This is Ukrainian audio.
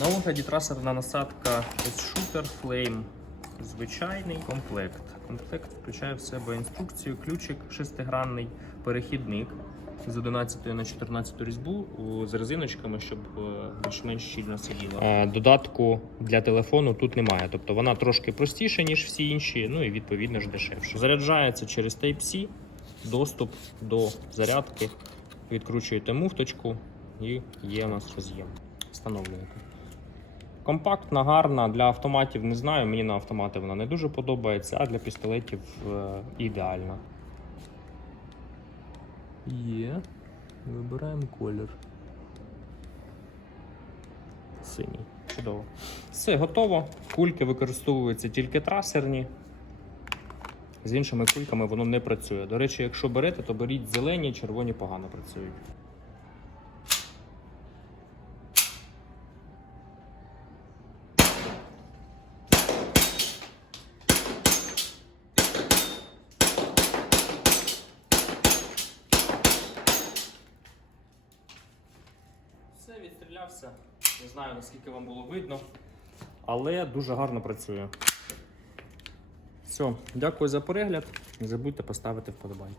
На огляді трасерна насадка Shooter Flame. Звичайний комплект. Комплект включає в себе інструкцію, ключик шестигранний, перехідник з 11 на 14 різьбу з резиночками, щоб е, більш-менш щільно сиділа. Е, Додатку для телефону тут немає. Тобто вона трошки простіша, ніж всі інші, ну і відповідно ж дешевше. Заряджається через Type-C, доступ до зарядки. Відкручуєте муфточку і є у нас роз'єм. Встановлюєте. Компактна, гарна для автоматів не знаю. Мені на автомати вона не дуже подобається, а для пістолетів е, ідеальна. Є. Вибираємо колір. Синій. Чудово. Все, готово. Кульки використовуються тільки трасерні. З іншими кульками воно не працює. До речі, якщо берете, то беріть зелені, червоні погано працюють. Відстрілявся. Не знаю наскільки вам було видно, але дуже гарно працює. Все, дякую за перегляд. Не забудьте поставити вподобайку.